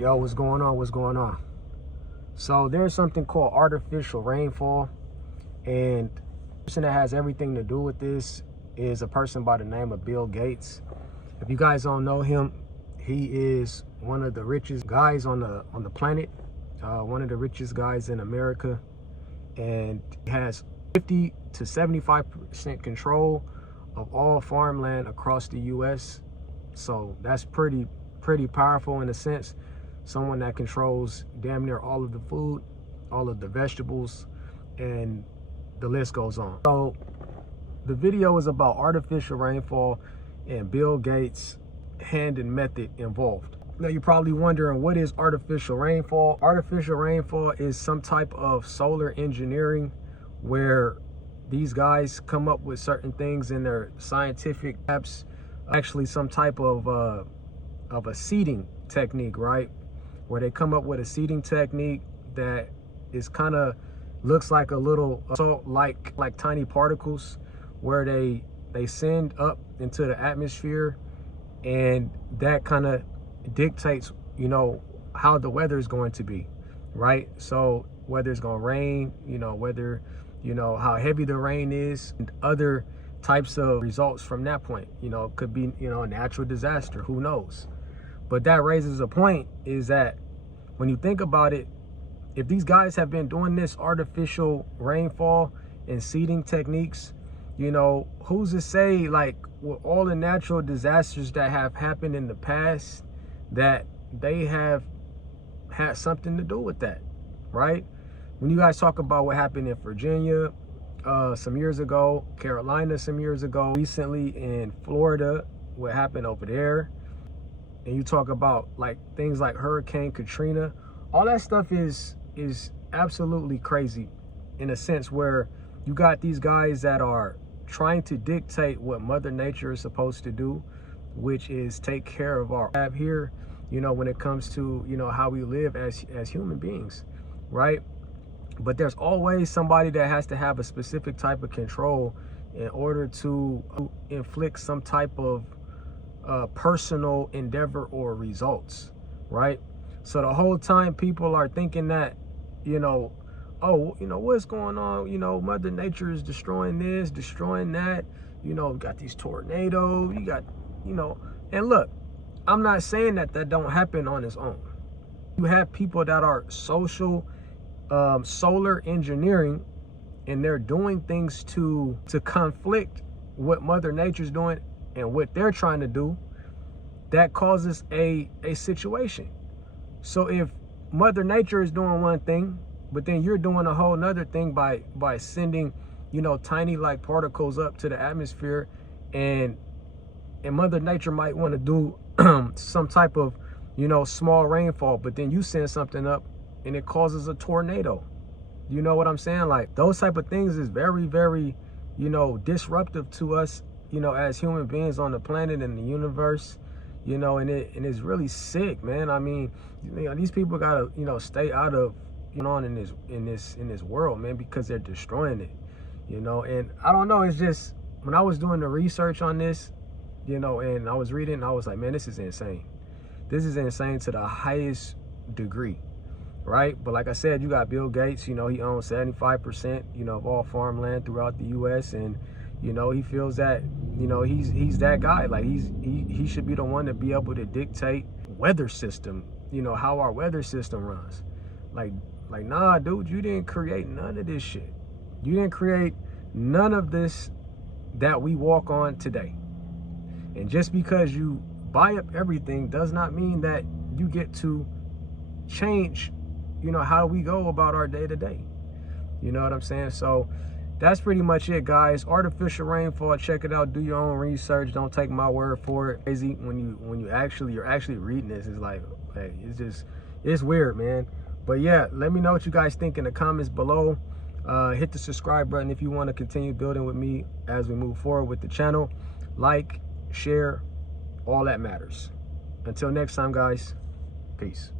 Yo, what's going on? What's going on? So there's something called artificial rainfall, and the person that has everything to do with this is a person by the name of Bill Gates. If you guys don't know him, he is one of the richest guys on the planet, one of the richest guys in America, and he has 50 to 75% control of all farmland across the U.S. So that's pretty powerful in a sense. Someone that controls damn near all of the food, all of the vegetables, and the list goes on. So the video is about artificial rainfall and Bill Gates' hand and method involved. Now you're probably wondering, what is artificial rainfall? Artificial rainfall is some type of solar engineering where these guys come up with certain things in their scientific labs, actually some type of a seeding technique, right? Where they come up with a seeding technique that is kind of looks like a little like tiny particles, where they send up into the atmosphere, and that kind of dictates, you know, how the weather is going to be, right? So whether it's going to rain, you know, whether, you know, how heavy the rain is, and other types of results from that point. You know, it could be, you know, a natural disaster, who knows? But that raises a point, is that when you think about it, if these guys have been doing this artificial rainfall and seeding techniques, you know, who's to say, like, with all the natural disasters that have happened in the past, that they have had something to do with that, right? When you guys talk about what happened in Virginia some years ago, Carolina some years ago, recently in Florida, what happened over there, and you talk about like things like Hurricane Katrina, all that stuff is absolutely crazy, in a sense where you got these guys that are trying to dictate what Mother Nature is supposed to do, which is take care of our lab here, you know, when it comes to, you know, how we live as human beings, right? But there's always somebody that has to have a specific type of control in order to inflict some type of personal endeavor or results, right? So the whole time people are thinking that, you know, oh, you know, what's going on? You know, Mother Nature is destroying this, destroying that. You know, got these tornadoes, you got, you know, and look, I'm not saying that don't happen on its own. You have people that are solar engineering, and they're doing things to conflict what Mother Nature's doing and what they're trying to do, that causes a situation. So if Mother Nature is doing one thing, but then you're doing a whole nother thing by sending, you know, tiny like particles up to the atmosphere, and Mother Nature might want to do some type of, you know, small rainfall, but then you send something up and it causes a tornado. You know what I'm saying? Like, those type of things is very, very, you know, disruptive to us, you know, as human beings on the planet and the universe, you know, and it's really sick, man. I mean, you know, these people gotta, you know, stay out of, you know, in this world, man, because they're destroying it, you know. And I don't know, it's just, when I was doing the research on this, you know, and I was reading, I was like, man, this is insane. This is insane to the highest degree, right? But like I said, you got Bill Gates, you know, he owns 75%, you know, of all farmland throughout the U.S. And, you know, he feels that, you know, he's that guy. Like, he should be the one to be able to dictate weather system, you know, how our weather system runs. Like, nah, dude, you didn't create none of this shit. You didn't create none of this that we walk on today. And just because you buy up everything does not mean that you get to change, you know, how we go about our day to day. You know what I'm saying? So that's pretty much it, guys. Artificial rainfall, check it out, do your own research, don't take my word for it. Crazy when you're actually reading this, it's like, hey, it's weird, man. But yeah, let me know what you guys think in the comments below. Hit the subscribe button if you want to continue building with me as we move forward with the channel. Like, share, all that matters. Until next time, guys, peace.